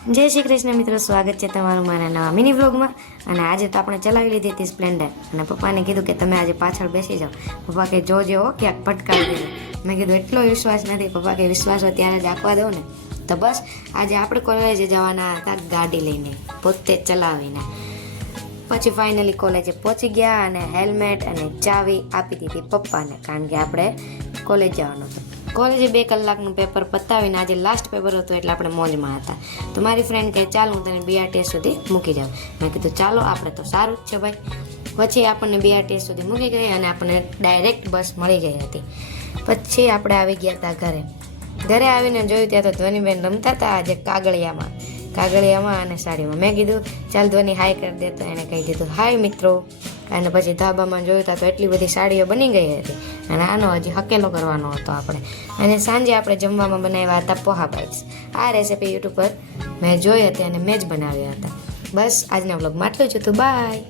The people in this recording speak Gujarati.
જય શ્રી કૃષ્ણ મિત્રો, સ્વાગત છે તમારું મારા નવા મિની વ્લોગમાં. અને આજે તો આપણે ચલાવી લીધી હતી સ્પ્લેન્ડર અને પપ્પાને કીધું કે તમે આજે પાછળ બેસી જાઓ. પપ્પા કે જોજે હો ક્યાંક પટકાવી દેજો. મેં કીધું એટલો વિશ્વાસ નથી. પપ્પા કે વિશ્વાસ હોય ત્યારે જ રાખવા દો ને. તો બસ આજે આપણે કોલેજે જવાના હતા ગાડી લઈને, પોતે ચલાવીને. પછી ફાઇનલી કોલેજે પહોંચી ગયા અને હેલ્મેટ અને ચાવી આપી દીધી પપ્પાને, કારણ કે આપણે કોલેજ જવાનું હતું. કોલેજે 2 કલાકનું પેપર પતાવીને આજે લાસ્ટ પેપર હતું એટલે આપણે મોજમાં હતા. તો મારી ફ્રેન્ડ કહે ચાલ હું તને BRTS સુધી મૂકી જાઉં. મેં કીધું ચાલો, આપણે તો સારું જ છે ભાઈ. પછી આપણને BRTS સુધી મૂકી ગઈ અને આપણને ડાયરેક્ટ બસ મળી ગઈ હતી. પછી આપણે આવી ગયા હતા ઘરે આવીને જોયું ત્યાં તો ધ્વનિબેન રમતા હતા આજે કાગળિયામાં અને સાડીમાં. મેં કીધું ચાલ ધ્વનિ હાય કરી દે, તો એણે કહી દીધું હાય મિત્રો. અને પછી ધાબામાં જોયું હતા તો એટલી બધી સાડીઓ બની ગઈ હતી અને આનો હજી હકેલો કરવાનો હતો આપણે. અને સાંજે આપણે જમવામાં બનાવ્યા હતા પોહા બાઇટ્સ. આ રેસીપી યુટ્યુબ પર મેં જોઈ હતી અને મેં જ બનાવ્યા હતા. બસ આજના વ્લોગમાં આટલું જ હતું. બાય.